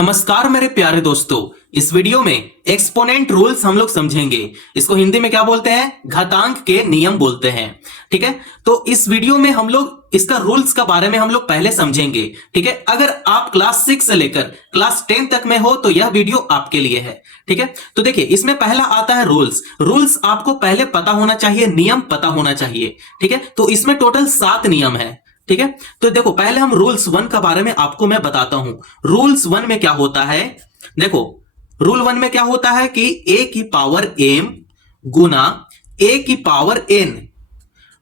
नमस्कार मेरे प्यारे दोस्तों। इस वीडियो में एक्सपोनेंट रूल्स हम लोग समझेंगे। इसको हिंदी में क्या बोलते हैं? घातांक के नियम बोलते हैं। ठीक है, तो इस वीडियो में हम लोग इसका रूल्स के बारे में हम लोग पहले समझेंगे। ठीक है, अगर आप क्लास 6 से लेकर क्लास 10 तक में हो तो यह वीडियो आपके लिए है। ठीक है, तो देखिए इसमें पहला आता है रूल्स। रूल्स आपको पहले पता होना चाहिए, नियम पता होना चाहिए। ठीक है, तो इसमें टोटल 7 नियम है। ठीक है, तो देखो पहले हम रूल्स 1 के बारे में आपको मैं बताता हूं। रूल्स 1 में क्या होता है, देखो रूल 1 में क्या होता है कि a की पावर m गुना a की पावर n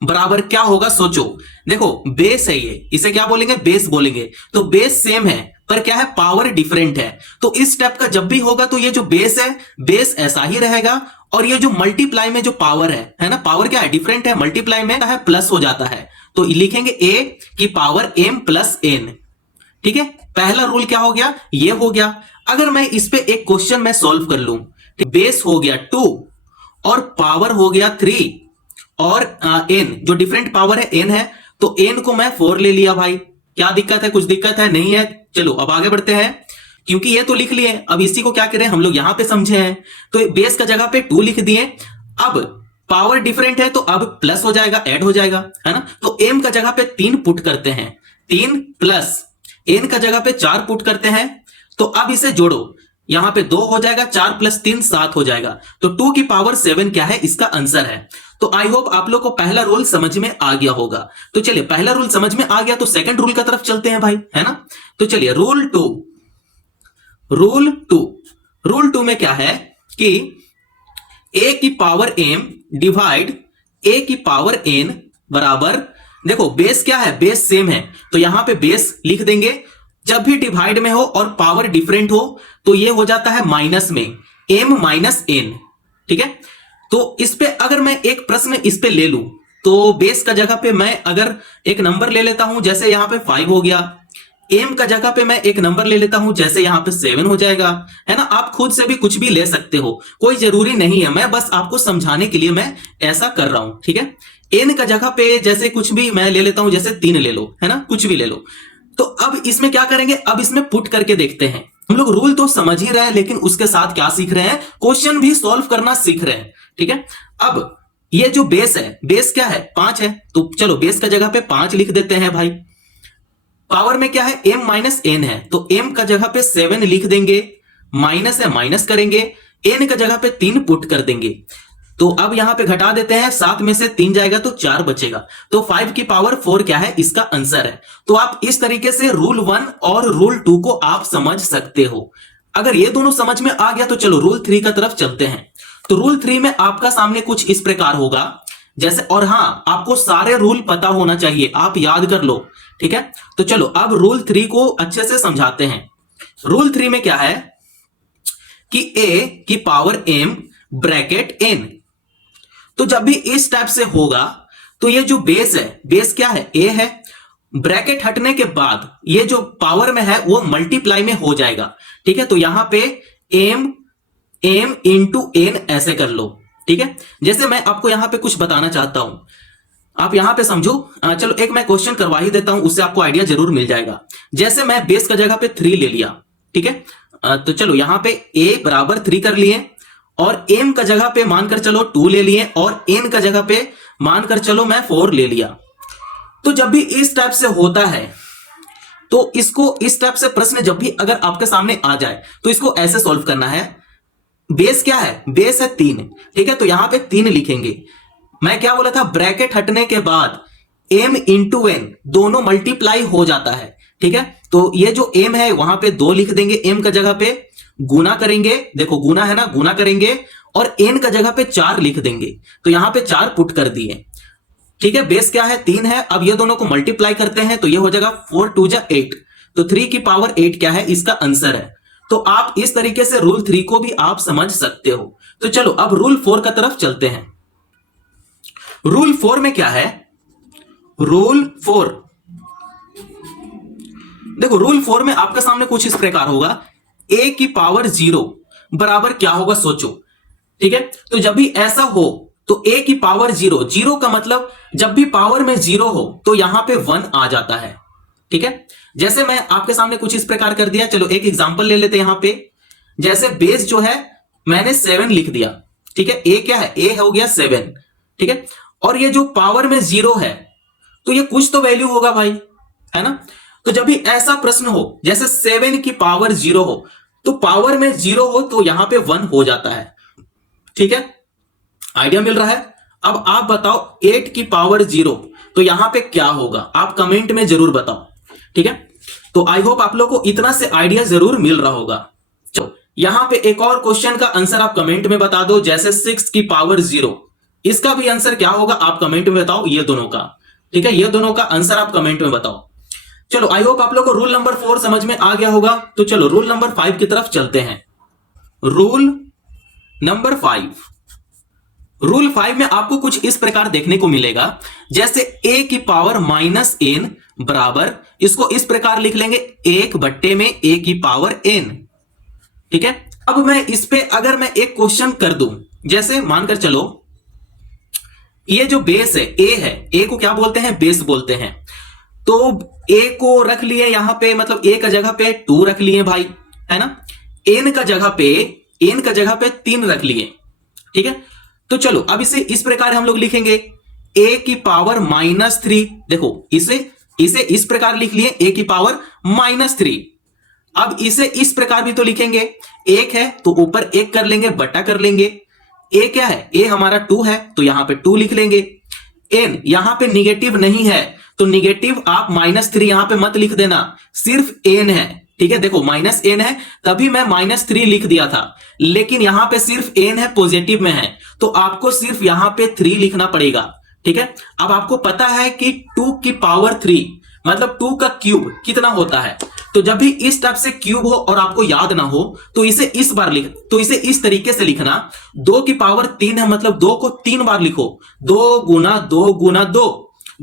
बराबर क्या होगा, सोचो। देखो बेस है ये, इसे क्या बोलेंगे? बेस बोलेंगे। तो बेस सेम है पर क्या है, पावर डिफरेंट है। तो इस स्टेप का जब भी होगा तो ये जो बेस है, बेस ऐसा ही रहेगा। और ये जो मल्टीप्लाई में जो पावर है ना, पावर क्या है? डिफरेंट है। मल्टीप्लाई में है प्लस हो जाता है, तो लिखेंगे a की पावर m प्लस n। ठीक है, पहला रूल क्या हो गया? ये हो गया। अगर मैं इस पे एक क्वेश्चन में सॉल्व कर लूं, बेस हो गया 2 और पावर हो गया 3 और n जो डिफरेंट पावर है n है, तो n को मैं 4 ले लिया भाई। क्या दिक्कत है? कुछ दिक्कत है? नहीं है। चलो अब आगे बढ़ते हैं, क्योंकि ये तो लिख लिए। अब इसी को क्या करें हम लोग, यहां पे समझे हैं तो बेस का जगह पे 2 लिख दिए। अब पावर डिफरेंट है तो अब प्लस हो जाएगा, ऐड हो जाएगा, है ना। तो m का जगह पे 3 पुट करते हैं, 3 प्लस n का जगह पे 4 पुट करते हैं। तो अब इसे जोड़ो, यहां पे 2 हो जाएगा, 4 प्लस 3 7 हो जाएगा। तो 2 की पावर 7 क्या है, इसका आंसर है। तो आई होप आप लोग को पहला रूल समझ में आ गया होगा। तो चलिए पहला रूल समझ में आ गया तो सेकंड रूल की तरफ चलते हैं भाई, है ना। तो चलिए रूल 2 में क्या है कि a की पावर m डिवाइड a की पावर n बराबर, देखो बेस क्या है? बेस सेम है तो यहां पे बेस लिख देंगे। जब भी डिवाइड में हो और पावर डिफरेंट हो तो ये हो जाता है माइनस में, m माइनस n। ठीक है, तो इस पे अगर मैं एक प्रश्न इस पे ले लूं तो बेस का जगह पे मैं अगर एक नंबर ले लेता हूं, जैसे यहां पे 5 हो गया। m का जगह पे मैं एक नंबर ले लेता हूं, जैसे यहां पे 7 हो जाएगा, है ना। आप खुद से भी कुछ भी ले सकते हो, कोई जरूरी नहीं है। मैं बस आपको समझाने के लिए मैं ऐसा कर रहा हूं। ठीक है, n का जगह पे जैसे कुछ भी मैं ले लेता हूं, जैसे 3 ले लो, है ना, कुछ भी ले लो। तो अब इसमें क्या करेंगे, अब इसमें पुट करके देखते हैं। हम लोग रूल तो समझ ही रहे हैं, लेकिन उसके साथ क्या सीख रहे हैं? क्वेश्चन भी सॉल्व करना सीख रहे हैं। ठीक है, अब ये जो बेस है, बेस क्या है? 5 है। तो चलो बेस का जगह पे 5 लिख देते हैं भाई। पावर में क्या है? m माइनस n है, तो m का जगह पे 7 लिख देंगे, माइनस है माइनस करेंगे, n का जगह पे 3 पुट कर देंगे। तो अब यहां पे घटा देते हैं, 7 में से 3 जाएगा तो 4 बचेगा। तो 5 की पावर 4 क्या है, इसका आंसर है। तो आप इस तरीके से रूल 1 और रूल 2 को आप समझ सकते हो। अगर ये दोनों समझ में आ गया तो चलो रूल 3 की तरफ चलते हैं। तो रूल 3 में आपका सामने कुछ इस प्रकार होगा जैसे, और हाँ आपको सारे रूल पता होना चाहिए, आप याद कर लो। ठीक है, तो चलो अब रूल 3 को अच्छे से समझाते हैं। रूल 3 में क्या है कि a की पावर m ब्रैकेट n। तो जब भी इस टाइप से होगा तो ये जो बेस है, बेस क्या है? a है। ब्रैकेट हटने के बाद ये जो पावर में है वो मल्टीप्लाई में हो जाएगा। ठीक है, तो यहां पे m इंटू n ऐसे कर लो। ठीक है, जैसे मैं आपको यहां पे कुछ बताना चाहता हूं, आप यहां पे समझो। चलो एक मैं क्वेश्चन करवा ही देता हूं, उससे आपको आइडिया जरूर मिल जाएगा। जैसे मैं बेस का जगह पे 3 ले लिया। ठीक है, तो चलो यहां पे a बराबर 3 कर लिए, और m का जगह पे मानकर चलो 2 ले लिए, और n का जगह पे मानकर चलो मैं 4 ले लिया। तो जब भी इस टाइप से होता है तो इसको इस टाइप से प्रश्न जब भी अगर आपके सामने आ जाए तो इसको ऐसे सॉल्व करना है। बेस क्या है? बेस है 3। ठीक है, तो यहां पे 3 लिखेंगे। मैं क्या बोला था? ब्रैकेट हटने के बाद m इंटू n दोनों मल्टीप्लाई हो जाता है। ठीक है, तो ये जो m है वहां पे 2 लिख देंगे, m का जगह पे गुना करेंगे, देखो गुना है ना, गुना करेंगे, और n का जगह पे 4 लिख देंगे। तो यहां पे 4 पुट कर दिए। ठीक है, बेस क्या है? 3 है। अब ये दोनों को मल्टीप्लाई करते हैं तो ये हो जाएगा 4 2 जा 8। तो 3 की पावर 8 क्या है, इसका आंसर है। तो आप इस तरीके से रूल 3 को भी आप समझ सकते हो। तो चलो अब रूल 4 का तरफ चलते हैं। रूल 4 में क्या है? रूल 4, देखो रूल 4 में आपके सामने कुछ इस प्रकार होगा, a की पावर 0 बराबर क्या होगा, सोचो। ठीक है, तो जब भी ऐसा हो तो a की पावर 0, 0 का मतलब जब भी पावर में 0 हो तो यहां पे 1 आ जाता है। ठीक है, जैसे मैं आपके सामने कुछ इस प्रकार कर दिया, चलो एक एग्जांपल ले लेते हैं यहां पे। जैसे बेस जो है मैंने 7 लिख दिया, ठीक है। ए क्या है, ए हो गया 7, ठीक है। और ये जो पावर में 0 है तो ये कुछ तो वैल्यू होगा भाई, है ना। तो जब भी ऐसा प्रश्न हो जैसे 7 की पावर 0 हो तो पावर में 0 हो तो यहां पे 1 हो जाता है, ठीक है। आइडिया मिल रहा है। अब आप बताओ 8 की पावर 0 तो यहां पे क्या होगा, आप कमेंट में जरूर बताओ, ठीक है। तो आई होप आप लोगों को इतना से आइडिया जरूर मिल रहा होगा। चलो यहां पे एक और क्वेश्चन का आंसर आप कमेंट में बता दो, जैसे 6 की पावर 0, इसका भी आंसर क्या होगा आप कमेंट में बताओ, ये दोनों का, ठीक है। ये दोनों का आंसर आप कमेंट में बताओ। चलो आई होप आप लोग को रूल नंबर 4 समझ में आ गया होगा। तो चलो रूल नंबर 5 की तरफ चलते हैं। रूल नंबर 5, रूल 5 में आपको कुछ इस प्रकार देखने को मिलेगा, जैसे a की पावर -n बराबर, इसको इस प्रकार लिख लेंगे 1 बट्टे में a की पावर n, ठीक है। अब मैं इस पे अगर मैं एक क्वेश्चन कर दूं, जैसे मानकर चलो ये जो बेस है a को क्या बोलते हैं, बेस बोलते हैं। तो a को रख लिए यहां पे, मतलब a का जगह पे 2 रख लिए भाई, है ना। n का जगह पे 3 रख लिए, ठीक है। तो चलो अब इसे इस प्रकार हम लोग लिखेंगे a की पावर -3, देखो इसे इस प्रकार लिख लिए a की पावर -3। अब इसे इस प्रकार भी तो लिखेंगे, 1 है तो ऊपर 1 कर लेंगे, बटा कर लेंगे। a क्या है, a हमारा 2 है तो यहां पे 2 लिख लेंगे। n यहां पे निगेटिव नहीं है तो निगेटिव आप -3 यहां पे मत लिख देना, सिर्फ n है, ठीक है। देखो -n है तभी मैं -3 लिख दिया था, लेकिन यहां पे सिर्फ n है, पॉजिटिव में है, तो आपको सिर्फ यहां पे 3 लिखना पड़ेगा, ठीक है। अब आपको पता है कि 2 की पावर 3 मतलब 2 का क्यूब कितना होता है, तो जब भी इस टाइप से क्यूब हो और आपको याद ना हो तो इसे इस तरीके से लिखना, 2 की पावर 3 है मतलब 2 को 3 बार लिखो, 2 गुना 2 गुना 2,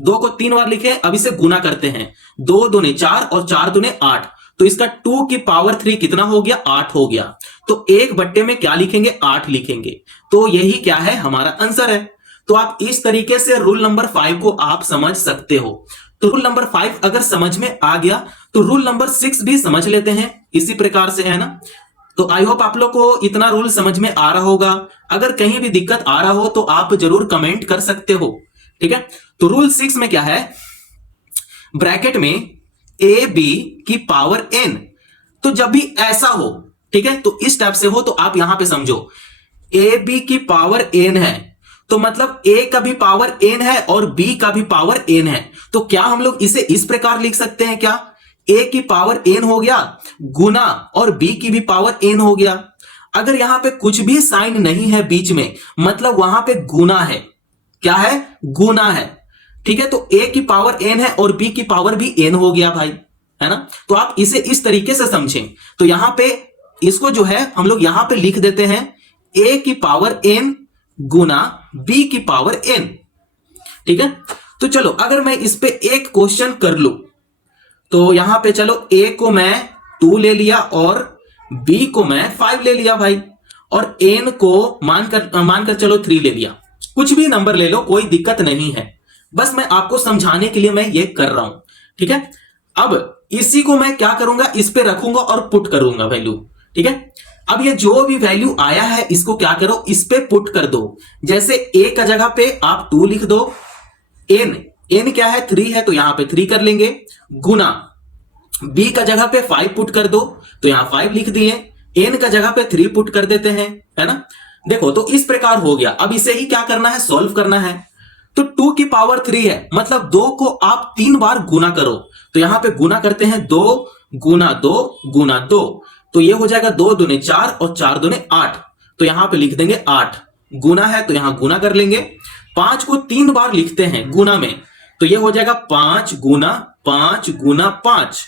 2 को 3 बार लिखे। अब इसे गुना करते हैं, 2 दूने 4 और 4 दूने 8, तो इसका 2 की पावर 3 कितना हो गया, 8 हो गया। तो 1 बट्टे में क्या लिखेंगे, 8 लिखेंगे। तो यही क्या है, हमारा आंसर है। तो आप इस तरीके से रूल नंबर 5 को आप समझ सकते हो। तो रूल नंबर 5 अगर समझ में आ गया तो रूल नंबर 6 भी समझ लेते हैं इसी प्रकार से, है ना। तो आई होप आप लोग को इतना रूल समझ में आ रहा होगा। अगर कहीं भी दिक्कत आ रहा हो तो आप जरूर कमेंट कर सकते हो, ठीक है। तो रूल 6 में क्या है, ब्रैकेट में a b की पावर n, तो जब भी ऐसा हो, ठीक है, तो इस टाइप से हो तो आप यहां पे समझो a b की पावर n है तो मतलब a का भी पावर n है और b का भी पावर n है, तो क्या हम लोग इसे इस प्रकार लिख सकते हैं, क्या a की पावर n हो गया गुना और b की भी पावर n हो गया। अगर यहां पे कुछ भी साइन नहीं है बीच में मतलब वहां पे गुना है, क्या है, गुना है, ठीक है। तो a की पावर n है और b की पावर भी n हो गया भाई, है ना। तो आप इसे इस तरीके से समझें। तो यहां पे इसको जो है हम लोग यहां पे लिख देते हैं a की पावर n गुना b की पावर n, ठीक है। तो चलो अगर मैं इस पे एक क्वेश्चन कर लूं तो यहां पे चलो a को मैं 2 ले लिया और b को मैं 5 ले लिया भाई, और n को मानकर चलो 3 ले लिया। कुछ भी नंबर ले लो, कोई दिक्कत नहीं है, बस मैं आपको समझाने के लिए मैं ये कर रहा हूं, ठीक है। अब इसी को मैं क्या करूंगा, इस पे रखूंगा और पुट करूंगा वैल्यू, ठीक है। अब ये जो भी वैल्यू आया है इसको क्या करो, इस पे पुट कर दो। जैसे a का जगह पे आप 2 लिख दो, n क्या है, 3 है तो यहां पे 3 कर लेंगे, गुना b का जगह पे 5 पुट कर दो तो यहां 5 लिख दिए, n का जगह पे 3 पुट कर देते हैं, है ना। देखो तो इस प्रकार हो गया। अब इसे ही क्या करना है, सॉल्व करना है। तो 2 की पावर 3 है मतलब 2 को आप 3 बार गुना करो, तो यहां पे गुना करते हैं 2 गुना 2 गुना 2, तो ये हो जाएगा 2 दूने 4 और 4 दूने 8, तो यहां पे लिख देंगे 8, गुना है तो यहां गुना कर लेंगे। 5 को 3 बार लिखते हैं गुना में, तो ये हो जाएगा 5 गुना 5 गुना 5,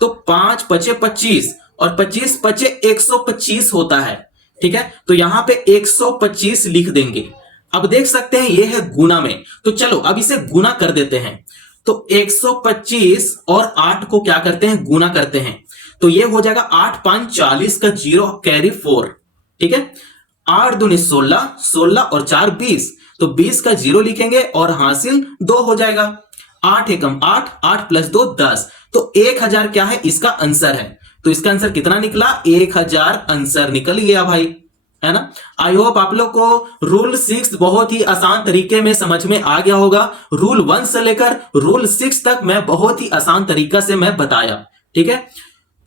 तो 5 पचे 25 और 25 पचे 125 होता है, ठीक है। तो यहां पे 125 लिख देंगे। अब देख सकते हैं ये है गुना में, तो चलो अब इसे गुना कर देते हैं। तो 125 और 8 को क्या करते हैं, गुना करते हैं, तो ये हो जाएगा 8 5 40 का 0 कैरी 4, ठीक है। 8 दूनी 16, 16 और 4 20, तो 20 का 0 लिखेंगे और हासिल 2 हो जाएगा। 8 एकम 8, 8 प्लस 2 10, तो 1000 क्या है इसका आंसर है। तो इसका आंसर कितना निकला? 1000 आंसर निकल गया भाई, है ना। आई होप आप लोग को रूल 6 बहुत ही आसान तरीके में समझ में आ गया होगा। रूल 1 से लेकर रूल 6 तक मैं बहुत ही आसान तरीका से मैं बताया, ठीक है।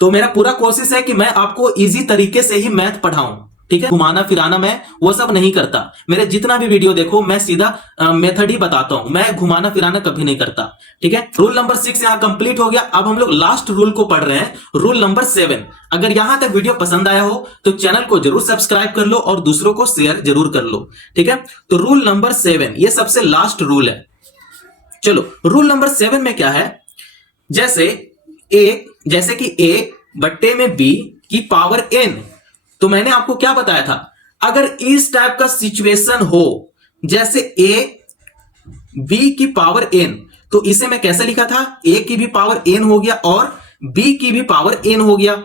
तो मेरा पूरा कोशिश है कि मैं आपको इजी तरीके से ही मैथ पढ़ाऊं, ठीक है। घुमाना फिराना मैं वो सब नहीं करता। मेरे जितना भी वीडियो देखो मैं सीधा मेथड ही बताता हूं, मैं घुमाना फिराना कभी नहीं करता, ठीक है। रूल नंबर 6 यहां कंप्लीट हो गया। अब हम लोग लास्ट रूल को पढ़ रहे हैं, रूल नंबर 7। अगर यहां तक वीडियो पसंद आया हो तो चैनल को जरूर सब्सक्राइब कर लो और दूसरों को शेयर जरूर कर लो, ठीक है। तो रूल नंबर 7 ये सबसे लास्ट रूल है। चलो रूल नंबर 7 में क्या है, जैसे कि a बट्टे में b की पावर n। तो मैंने आपको क्या बताया था, अगर इस टाइप का सिचुएशन हो जैसे a b की पावर n, तो इसे मैं कैसे लिखा था, a की भी पावर n हो गया और b की भी पावर n हो गया,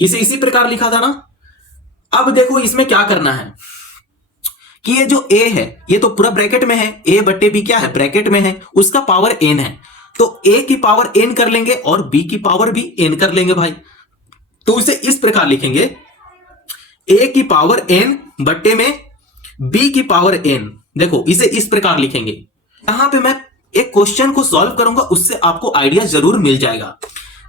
इसे इसी प्रकार लिखा था ना। अब देखो इसमें क्या करना है कि ये जो a है ये तो पूरा ब्रैकेट में है, a बट्टे b क्या है ब्रैकेट में है, उसका पावर n है, तो a की पावर n कर लेंगे और b की पावर भी n कर लेंगे भाई। तो इसे इस प्रकार लिखेंगे, a की पावर n बट्टे में b की पावर n। देखो इसे इस प्रकार लिखेंगे। यहां पे मैं एक क्वेश्चन को सॉल्व करूंगा, उससे आपको आइडिया जरूर मिल जाएगा।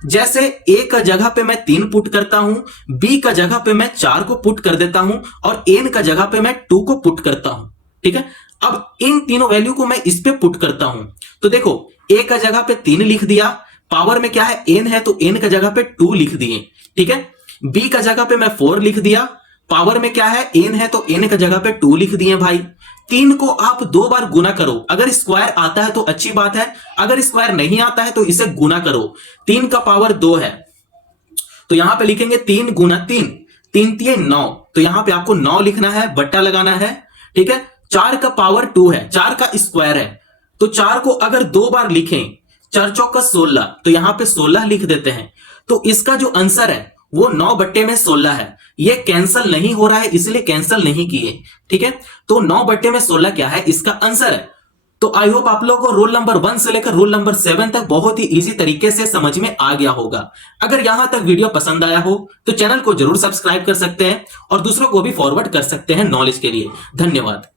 जैसे a का जगह पे मैं 3 पुट करता हूं, b का जगह पे मैं 4 को पुट कर देता हूं और n का जगह पे मैं 2 को पुट करता हूं, ठीक है। अब इन तीनों वैल्यू को मैं इस पे पुट करता हूं, तो देखो a का जगह पे 3 लिख दिया, पावर में क्या है n है तो n का जगह पे 2 लिख दिए, ठीक है। b का जगह पे मैं 4 लिख दिया, पावर में क्या है n है तो n का जगह पे 2 लिख दिए भाई। 3 को आप 2 बार गुना करो, अगर स्क्वायर आता है तो अच्छी बात है, अगर स्क्वायर नहीं आता है तो इसे गुना करो। 3 का पावर 2 है तो यहां पे लिखेंगे 3 गुना 3, 3 3 9, तो यहां पे आपको 9 लिखना है, बट्टा लगाना है, ठीक है। 4 का पावर 2 है, 4 का स्क्वायर है, तो 4 को अगर 2 बार लिखें, 4 चौका 16, तो यहां पे 16 लिख देते हैं। तो इसका जो आंसर है वो 9 बट्टे में 16 है। ये कैंसल नहीं हो रहा है इसलिए कैंसल नहीं किए, ठीक है। तो 9 बट्टे में 16 क्या है इसका आंसर है। तो आई होप आप लोगों को रूल नंबर 1 से लेकर रूल नंबर 7 तक बहुत ही इजी तरीके से समझ में आ गया होगा। अगर यहां तक वीडियो पसंद आया हो तो चैनल को जरूर सब्सक्राइब कर सकते हैं और दूसरों को भी फॉरवर्ड कर सकते हैं नॉलेज के लिए। धन्यवाद।